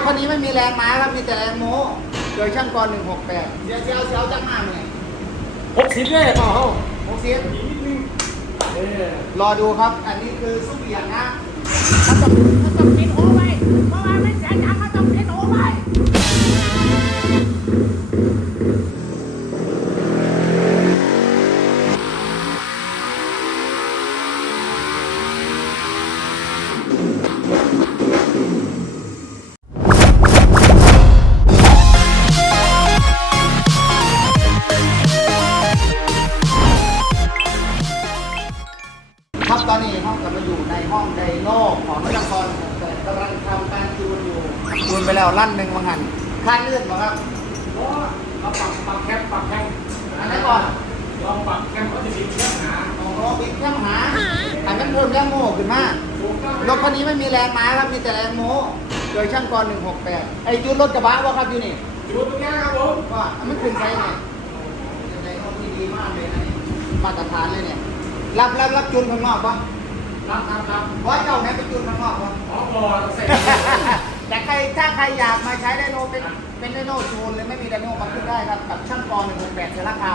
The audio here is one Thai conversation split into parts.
ถคันนี้ไม่มีแรงม้าครับมีแต่แรงโม้โดยช่างกร168เสียเสียวเสียวจังมากเลยหกสิบเลยเปล่าเขาโอเสียอีกนิดนึงเออรอดูครับ อันนี้คือซุปเบียงนะเขาต้องเขาต้องปิดหูไลื่อนมาครับเพราะว่าเราปรับปรับแคปปรับแคปอันนี้ก่อนลองปรับแคปก็จะมีเนื้อหาโอ้โหปิดเครื่องหาอันนั้นเพิ่มแรงโม้ขึ้นมาถูกต้องรถคันนี้ไม่มีแรงม้าครับมีแต่แรงโม้โดยช่างกร168 ไอ้จูนรถกระบะวะครับอยู่นี่จุดตรงนี้ครับผมก็อันมันขึ้นไปเนี่ยในห้องที่ดีมากเลยนะนี่มาตรฐานเลยเนี่ยรับรับรับจูนข้างนอกปะรับครับรับว่าเจ้าไหนไปจูนข้างนอกปะอ๋อบอต้องใส่แต่ใครถ้าใครอยากมาใช้ไดโนเป็น เป็นไดโนจูนหรือไม่มีไดโนมาขึ้นได้ครับกับช่างกร168เซราคา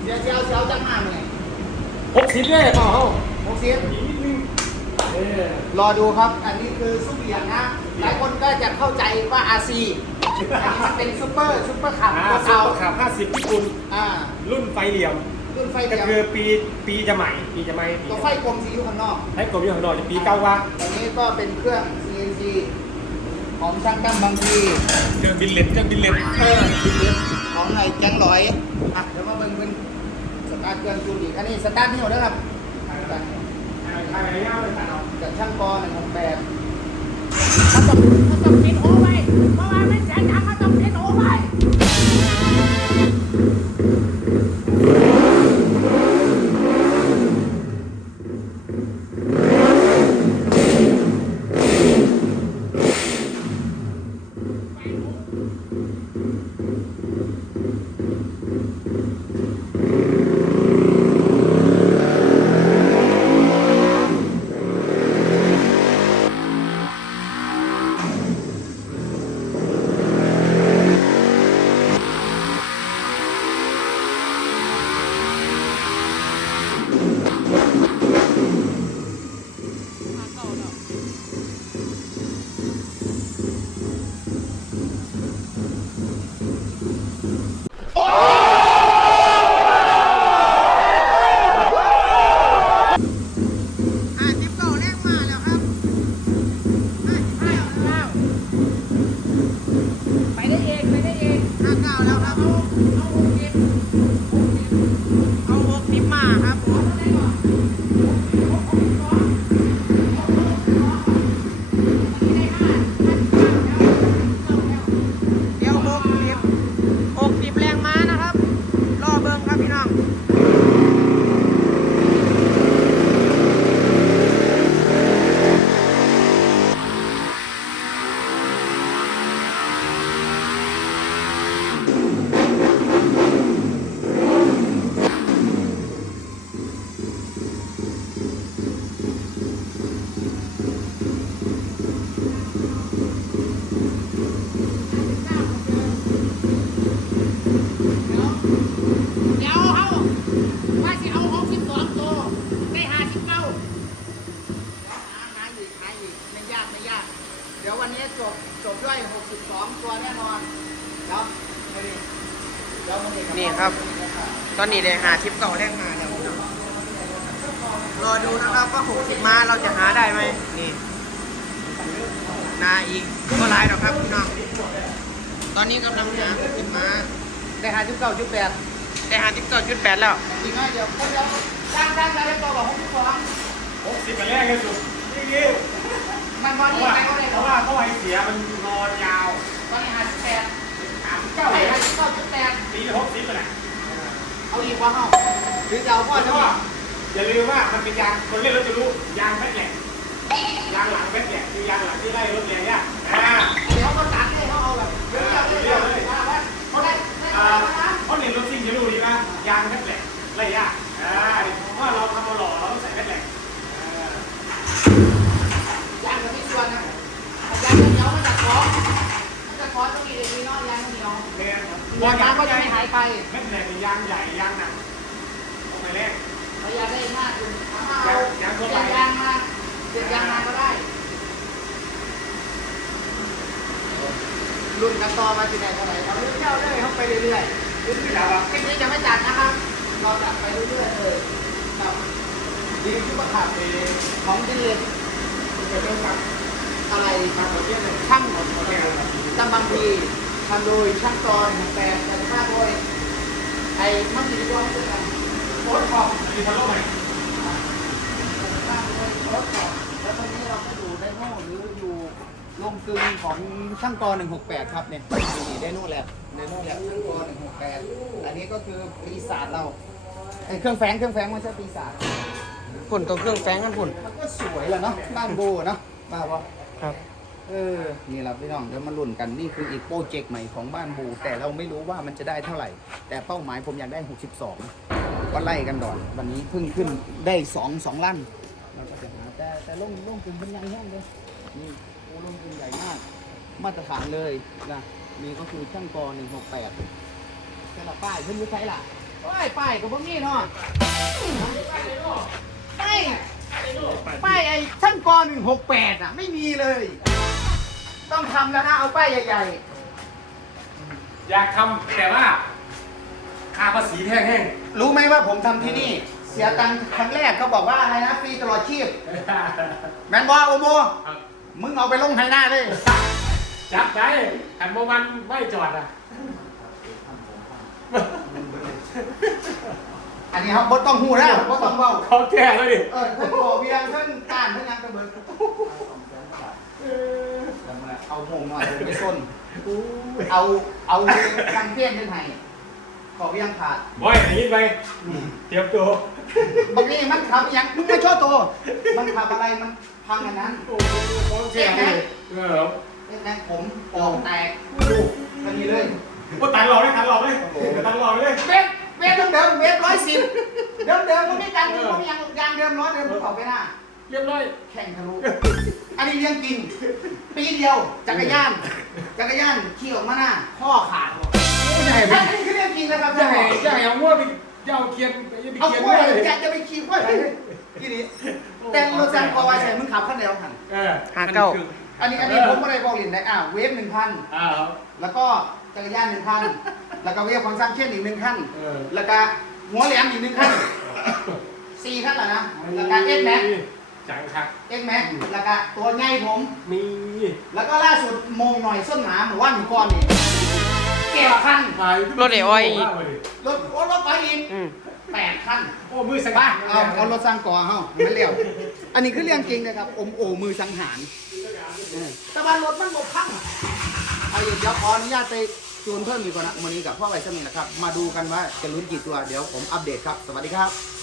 เสียเสียวเสียวจังมากเลยหกสิบเลยเปล่าเขาโอเสียอีกนิดนึงเออรอดูครับ อันนี้คือซุปเบียงนะหลายคนก็จะเข้าใจว่า RC อันนี้มันเป็นซุปเปอร์ซุปเปอร์ขับอ่าตัวซุปเก่าเปอร์ขับห้าสิบพี่กุลอ่ารุ่นไฟเหลี่ยมรุ่นไฟก็เดียวคือปีปีจะใหม่ปีจะใหม่ปีตัวไฟกลมสีอยู่ข้างนอกให้กลมอยู่ข้างนอกจะปีเก้าว่าอันนี้ก็เป็นเครื่อง CNC ของช่างตั้มบางทีเครื่องบินเลนเครื่องบินเลนเออของไอ้แก๊งลอยอะเดี๋ยวมาเบิ่งเบิ่งสตาร์ทเครื่องจูนอีกอันนี้สตาร์ทนี่หมดแล้วครับใครๆย่าเลยตัดออกจากช่างกรหนึ่งหกแปดเขาต้องเขาต้องปิดหูไว้เพราะว่าไม่เสียงดังเขาต้องปิดหูไว้ Oh, my God. ตัวแน่นอนเดี๋ยวมาดิเดี๋ยวมาดินี่ครับ ตอนนี้ได้หาชิปเก่าแรกมาแล้วรอดูนะครับว่า60ม้าเราจะหาได้ไหมนี่นาอีกก็หลายหรอกครับพี่น้องตอนนี้กำลังหา60ม้าได้หาจุดเก้าจุดแปดได้หาชิปเก่าจุดแปดแล้วอีกน้อยเดี๋ยวเดี๋ยวสร้างสร้างสร้างได้ตัวกับ62หกสิบเป็นแรกเลยสุดนี่มันเพบอลราะนี่ว่าไปก็ได้เพราะว่าเขาไอเสียมันนอนยาว ตอนนี้หาจุดแปดสามสิบเก้าไปเลยหาจุดเก้าจุดแปดปีหกสิบไปแหละเอาอีกว่าเฮาหรือจะเอาพ่อเพจะราะว่าว่าอย่าลืมว่ามันเป็นยางคนเล่นรถจะรู้ยางแม็กแหลกยางหลังแม็กแหลกคือยางหลังที่ได้รถแรงยาก ม่นยางยางก็จะไม่หายไปแม่เป็นแหลกยางใหญ่ยางหนักเอาไปแรกเราอยากได้มากคุณเอามาเอายางทั่วไปยางมาเปลี่ยยางมาก็ได้รุ่นกันต่อมาที่ไหนเท่าไหร่เอารื่อยๆเรื่อยๆเข้าไปเรื่อยๆขึ้นไม่ได้หรอกคลิปนี้จะไม่จัดนะครับเราจัดไปเรื่อยๆเลยกับดีที่ประคับของดิเลนจะต้องตัดอะไรทางประเทศเลยช่างหมดตั้งบางที ทำโดยช่างตอนแปลแต่ภาพโดยไอ้มังมีด้วยด้วยกันโค้ดขอบอันนี้ทะลุไหมภาพโดยรถก่อนแล้วตอนนี้เราก็อยู่ไดโน่หรืออยู่ลงกลึงของช่างกอ168 ครับเนี่ยนี่ไดโน่แลบไดโน่แลบช่างกอ168 อันนี้ก็คือปีศาจเราไอ้เครื่องแฝงเครื่องแฝงไม่ใช่ปีศาจฝุ่นตัวเครื่องแฟงกันฝุ่นมันก็สวยแหละเนาะบ้านโบเนาะบ้าปะครับ เออ นี่แหละพี่น้องเดี๋ยวมาลุ้นกันนี่คืออีกโปรเจกต์ใหม่ของบ้านบู แต่เราไม่รู้ว่ามันจะได้เท่าไหร่ แต่เป้าหมายผมอยากได้ 62 ก็ไล่กันดอน วันนี้เพิ่งขึ้นได้ 2 2ลั่นเราก็จะหาแต่แต่ลงลงกึ่งเป็นยังแห้งเลยนี่โอ้ลงกึ่งใหญ่มาก มาตรฐานเลยนะนี่ก็คือช่างกอ168แต่ละป้ายเพิ่นยุ่ใช้ล่ะโอ้ยป้ายกับพวกนี้เนาะป้ายป้ายไอ้ช่างกอ168อะไม่มีเลย ต้องทำแล้วนะ เอาป้ายใหญ่อยากทำแต่ว่าค่าภาษีแพงแห้งๆ รู้ไหมว่าผมทำที่นี่ เสียตังค์ครั้งแรกเขาบอกว่าอะไรนะฟรีตลอดชีพแมนบอโอโม มึงเอาไปลงไฮหน้าเลยจับใจอันโมมันไม่จอดอะ อันนี้ครับบดต้องหูแล้วบดต้องเบาเขาแก้แล้วดิ เออเพิ่นขอเบียงเพิ่นการเพิ่นยังกระเบิดเอา หงหน่อยผมไปส้น เอาเอาคังเพี้ยนขึ้นให้ขอเบียงขาดบอยอย่างนี้ไป เตรียมตัวบางทีมันขับยังมึงไม่ชอบตัว มันขับอะไรมันพังอันนั้นโอ้โหเขาแก้เลยเออเล่นแรงผมปอกแตกลูกกันนี้เลยว่าตันหลอกเลยตันหลอกเลยตันหลอกเลยเวฟเวฟเดิมๆเวฟร้อยสิบเดิมเดิมๆมันไม่กันมันไม่ยังยางเดิมร้อยเดิมผมขอไปหน้า เรียบร้อย แข่งทะลุ อันนี้เรื่องจริงปีเดียว จักรยาน จักรยานขี่ออกมาหน้าข้อขาดไม่ใช่อันนี้คือเรื่องจริงนะครับจะให้จะให้เอาง้วไปจะเอาเคียนไปจะไปเอาเคียนกล้วยไม่ได้เลยอยากจะไปขี่กล้วยอะไรที่นี้แต่รถแซงคอไว้ใส่มึงขับขั้นเดียวหันเออหาเก้า อันนี้อันนี้ผมไม่ได้บอกลินได้อ่าเวฟหนึ่งพันอ่าครับแล้วก็จักรยานหนึ่งคัน แล้วก็เวฟของซัมเช่นอีกหนึ่งคันเออ แล้วก็หัวแหลมอีกหนึ่งคันสี่คันแล้วนะ แล้วก็เอ็กแม็ก จังคักเอ็กแม็กแล้วก็ตัวใหญ่ผม มีแล้วก็ล่าสุดโมงหน่อยส้นหมาหมู่ว่านหมู่ก้อนนี่เกี่ยวคันรถไอ้อ้อยอีก รถโอ้รถไปอีกอืมแปดคันโอ้มือสังไปเอาเอารถสร้างก่อเฮาไม่เลี้ยวอันนี้คือเรื่องจริงนะครับอมโอมือสังหารเออแต่ว่ารถมันบกพังเอาอย่างเดี๋ยวขออนุญาตไปจูนเพิ่มอีกก่อนนะวันนี้กับพ่อไวซ์มินนะครับ มาดูกันว่าจะลุ้นกี่ตัวเดี๋ยวผมอัปเดตครับ สวัสดีครับ